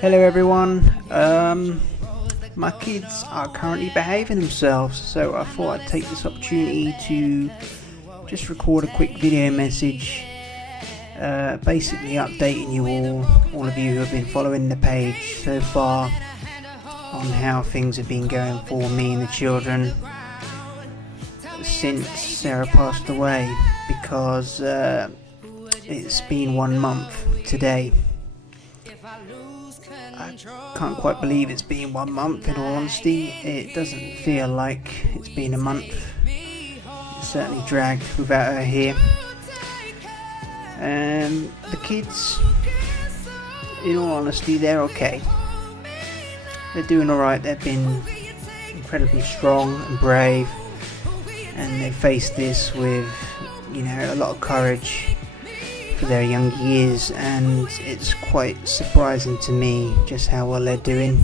Hello everyone. My kids are currently behaving themselves, so I thought I'd take this opportunity to just record a quick video message, basically updating you all of you who have been following the page so far, on how things have been going for me and the children since Sarah passed away, because it's been 1 month today. I can't quite believe it's been 1 month, in all honesty. It doesn't feel like it's been a month. It's certainly dragged without her here. The kids, in all honesty, they're okay. They're doing alright. They've been incredibly strong and brave, and they've faced this with, a lot of courage for their young years, and it's quite surprising to me just how well they're doing.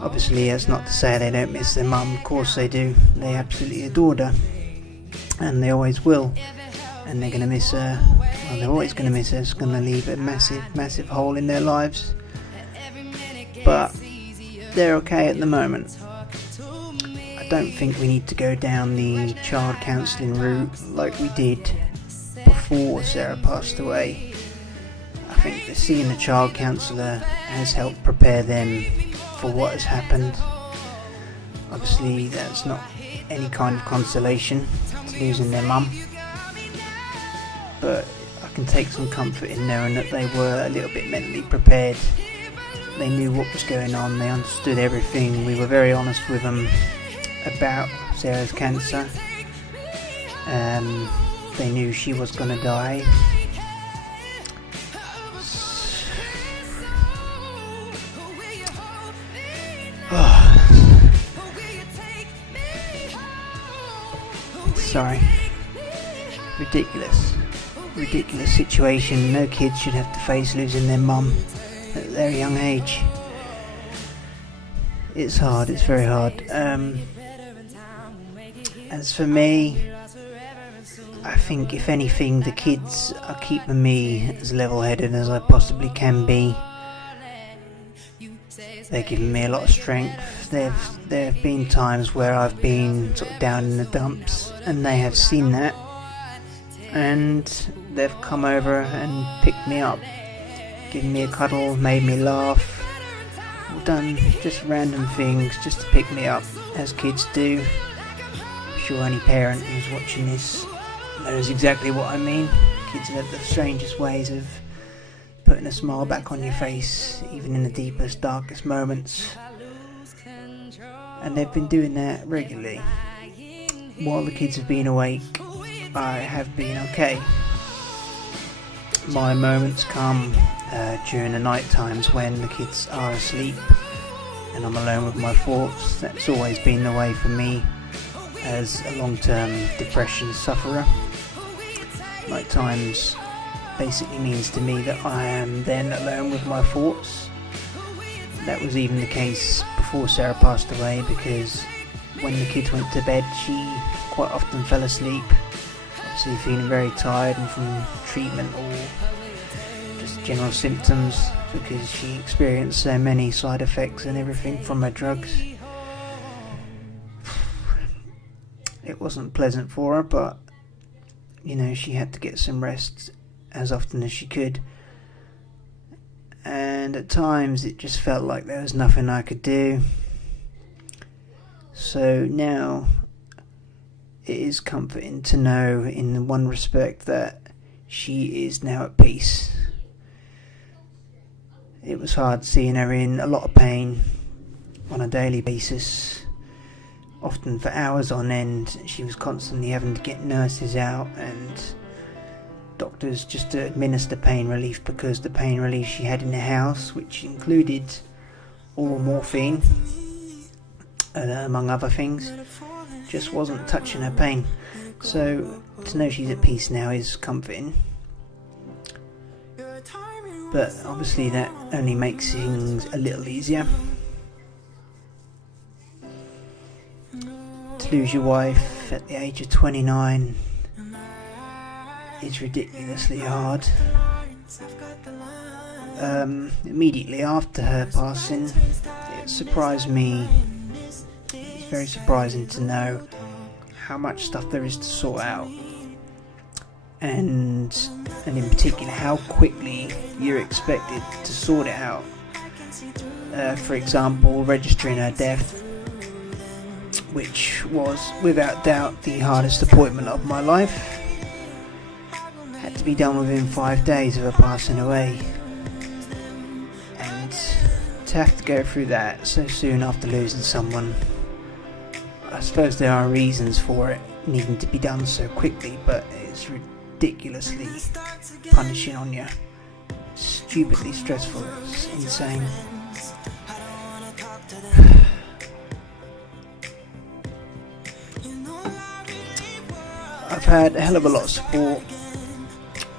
Obviously, that's not to say they don't miss their mum. Of course they do. They absolutely adored her, and they always will, and they're going to miss her. Well, they're always going to miss her. It's going to leave a massive hole in their lives, but they're okay at the moment. I don't think we need to go down the child counselling route like we did before Sarah passed away. I think that seeing a child counsellor has helped prepare them for what has happened. Obviously, that's not any kind of consolation to losing their mum, but I can take some comfort in knowing that they were a little bit mentally prepared. They knew what was going on, they understood everything. We were very honest with them about Sarah's cancer. They knew she was going to die. Sorry. Ridiculous situation. No kids should have to face losing their mum at their young age. It's hard, it's very hard. As for me, I think if anything, the kids are keeping me as level-headed as I possibly can be. They're giving me a lot of strength. There have been times where I've been sort of down in the dumps, and they have seen that, and they've come over and picked me up, given me a cuddle, made me laugh, done just random things just to pick me up, as kids do. I'm sure any parent who's watching this knows exactly what I mean. Kids have the strangest ways of putting a smile back on your face, even in the deepest, darkest moments. And they've been doing that regularly. While the kids have been awake, I have been okay. My moments come during the night times when the kids are asleep and I'm alone with my thoughts. That's always been the way for me as a long-term depression sufferer. Night times basically means to me that I am then alone with my thoughts. That was even the case before Sarah passed away, because when the kids went to bed, she quite often fell asleep, obviously feeling very tired and from treatment or just general symptoms, because she experienced so many side effects and everything from her drugs. It wasn't pleasant for her, but she had to get some rest as often as she could, and at times it just felt like there was nothing I could do. So now it is comforting to know, in one respect, that she is now at peace. It was hard seeing her in a lot of pain on a daily basis, often for hours on end. She was constantly having to get nurses out and doctors just to administer pain relief, because the pain relief she had in the house, which included oral morphine, among other things, just wasn't touching her pain. So to know she's at peace now is comforting. But obviously that only makes things a little easier. To lose your wife at the age of 29 is ridiculously hard. immediately after her passing, it surprised me. It's very surprising to know how much stuff there is to sort out, and in particular how quickly you're expected to sort it out. For example, registering her death, which was without doubt the hardest appointment of my life, had to be done within 5 days of her passing away. And to have to go through that so soon after losing someone, I suppose there are reasons for it needing to be done so quickly, but it's ridiculously punishing on you. Stupidly stressful. It's insane. I've had a hell of a lot of support,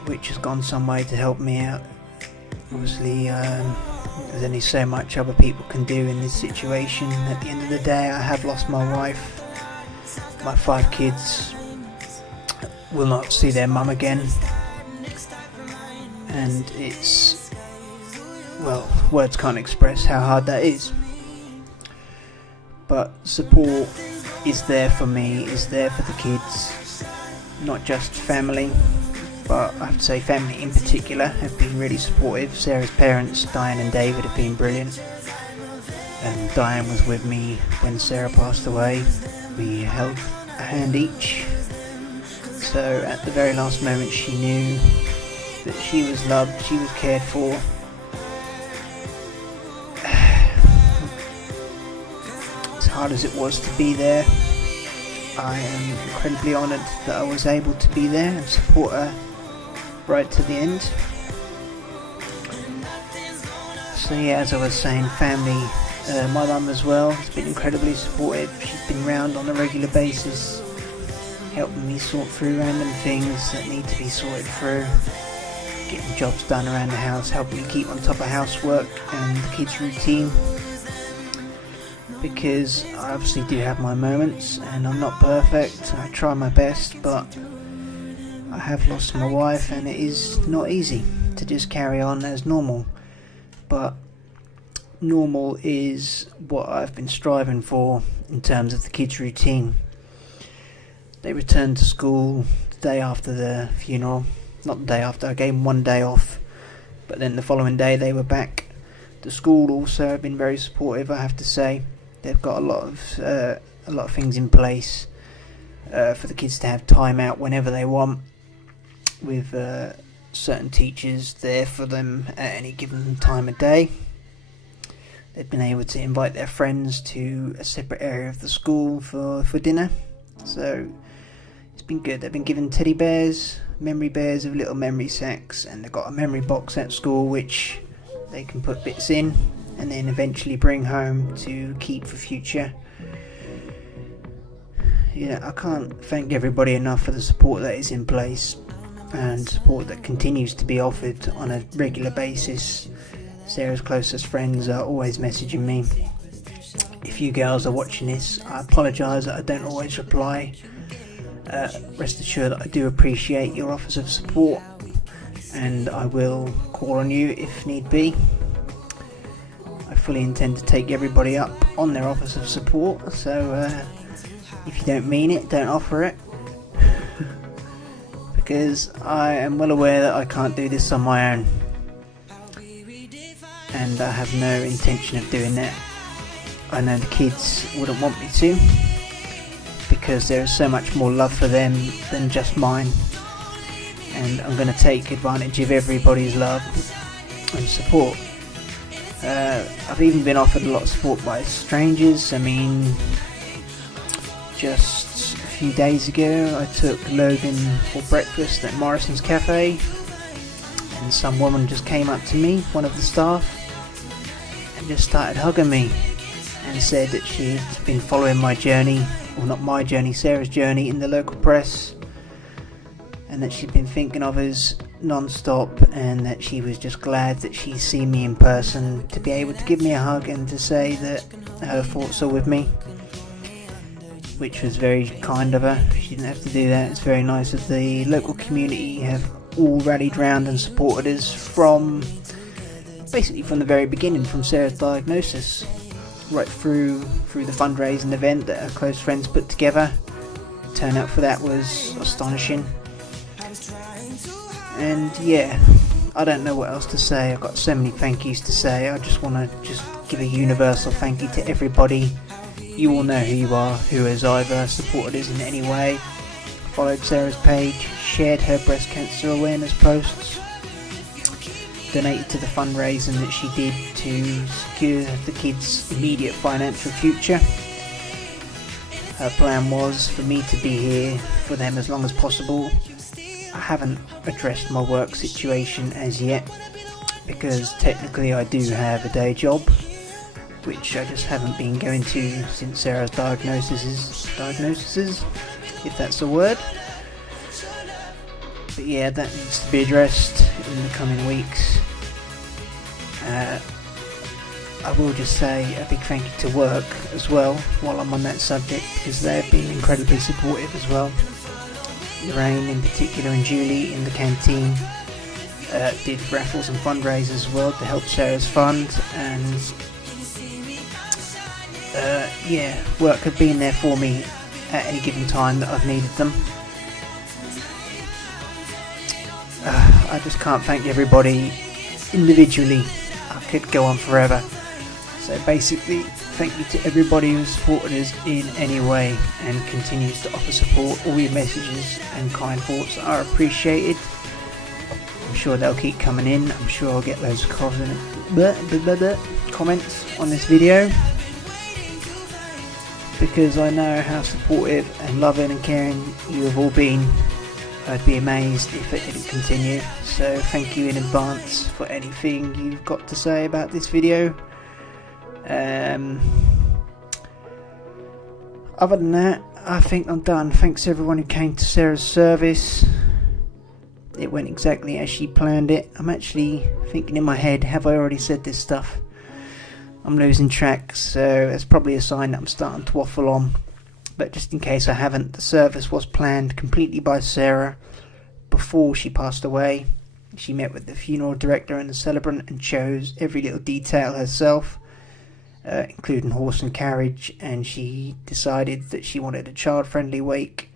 which has gone some way to help me out. Obviously, there's only so much other people can do in this situation. At the end of the day, I have lost my wife. My 5 kids will not see their mum again. And it's, well, words can't express how hard that is. But support is there for me, is there for the kids. Not just family, but I have to say family in particular have been really supportive. Sarah's parents, Diane and David, have been brilliant. And Diane was with me when Sarah passed away. We held a hand each. So at the very last moment she knew that she was loved, she was cared for. As hard as it was to be there, I am incredibly honoured that I was able to be there and support her right to the end. So yeah, as I was saying, family, my mum as well has been incredibly supportive. She's been round on a regular basis, helping me sort through random things that need to be sorted through, getting jobs done around the house, helping me keep on top of housework and the kids' routine. Because I obviously do have my moments and I'm not perfect. I try my best, but I have lost my wife and it is not easy to just carry on as normal. But normal is what I've been striving for in terms of the kids' routine. They returned to school the day after the funeral. Not the day after, I gave them 1 day off, but then the following day they were back. The school also have been very supportive, I have to say. They've got a lot of things in place for the kids to have time out whenever they want, with certain teachers there for them at any given time of day. They've been able to invite their friends to a separate area of the school for dinner. So it's been good. They've been given teddy bears, memory bears of little memory sacks, and they've got a memory box at school which they can put bits in and then eventually bring home to keep for future. Yeah, I can't thank everybody enough for the support that is in place and support that continues to be offered on a regular basis. Sarah's closest friends are always messaging me. If you girls are watching this, I apologise that I don't always reply. Rest assured that I do appreciate your offers of support, and I will call on you if need be. I fully intend to take everybody up on their offers of support, so if you don't mean it, don't offer it. Because I am well aware that I can't do this on my own, and I have no intention of doing that. I know the kids wouldn't want me to, because there is so much more love for them than just mine, and I'm going to take advantage of everybody's love and support. I've even been offered a lot of support by strangers. I mean, just a few days ago I took Logan for breakfast at Morrison's Cafe, and some woman just came up to me, one of the staff, and just started hugging me and said that she'd been following my journey, or not my journey, Sarah's journey in the local press, and that she'd been thinking of us non-stop, and that she was just glad that she'd seen me in person, to be able to give me a hug and to say that her thoughts are with me, which was very kind of her. She didn't have to do that. It's very nice that the local community have all rallied round and supported us, from basically from the very beginning, from Sarah's diagnosis right through the fundraising event that her close friends put together. The turnout for that was astonishing, and yeah, I don't know what else to say. I've got so many thank yous to say. I just want to give a universal thank you to everybody. You all know who you are, who has either supported us in any way, followed Sarah's page, shared her breast cancer awareness posts, donated to the fundraising that she did to secure the kids' immediate financial future. Her plan was for me to be here for them as long as possible. I haven't addressed my work situation as yet, because technically I do have a day job, which I just haven't been going to since Sarah's diagnoses, if that's a word. But yeah, that needs to be addressed in the coming weeks. I will just say a big thank you to work as well while I'm on that subject, because they've been incredibly supportive as well. Lorraine in particular and Julie in the canteen did raffles and fundraisers as well to help Sarah's fund, and yeah, work have been there for me at any given time that I've needed them. I just can't thank everybody individually. I could go on forever. So basically, thank you to everybody who's supported us in any way and continues to offer support. All your messages and kind thoughts are appreciated. I'm sure they'll keep coming in. I'm sure I'll get loads of comments on this video, because I know how supportive and loving and caring you have all been. I'd be amazed if it didn't continue. So thank you in advance for anything you've got to say about this video. Other than that, I think I'm done. Thanks everyone who came to Sarah's service. It went exactly as she planned it. I'm actually thinking in my head, have I already said this stuff? I'm losing track, so that's probably a sign that I'm starting to waffle on. But just in case I haven't, the service was planned completely by Sarah before she passed away. She met with the funeral director and the celebrant and chose every little detail herself, including horse and carriage, and she decided that she wanted a child-friendly wake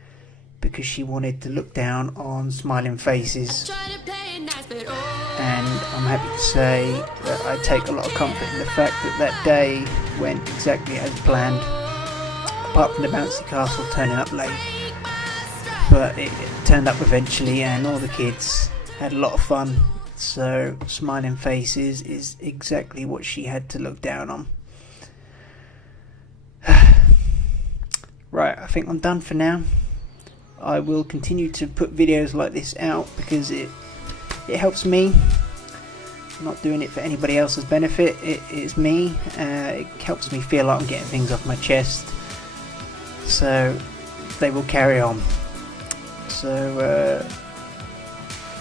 because she wanted to look down on smiling faces. And I'm happy to say that I take a lot of comfort in the fact that that day went exactly as planned, apart from the bouncy castle turning up late. But it turned up eventually, and all the kids had a lot of fun. So smiling faces is exactly what she had to look down on. Right, I think I'm done for now. I will continue to put videos like this out because it helps me. I'm not doing it for anybody else's benefit. It is me. It helps me feel like I'm getting things off my chest. So they will carry on. So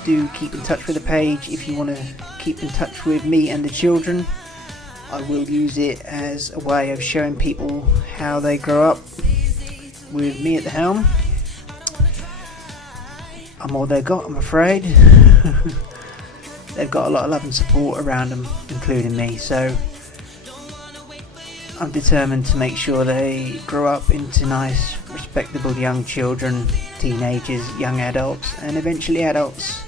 do keep in touch with the page if you want to keep in touch with me and the children. I will use it as a way of showing people how they grow up with me at the helm. I'm all they've got, I'm afraid. They've got a lot of love and support around them, including me, so I'm determined to make sure they grow up into nice, respectable young children, teenagers, young adults, and eventually adults,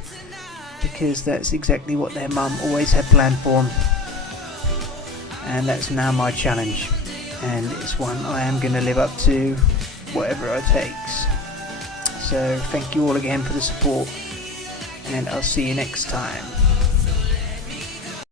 because that's exactly what their mum always had planned for them. And that's now my challenge, and it's one I am going to live up to, whatever it takes. So thank you all again for the support, and I'll see you next time.